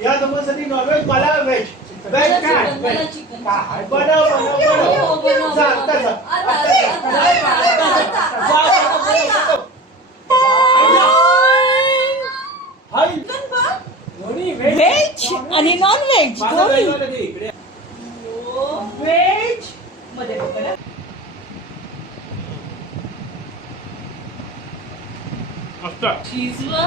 या दोघांसाठी नॉनव्हेज मला व्हेज व्हेज काय बनव जा आता जा व्हेज आणि नॉन व्हेज दोन्ही व्हेज मध्ये बघा अच्छा शिजवा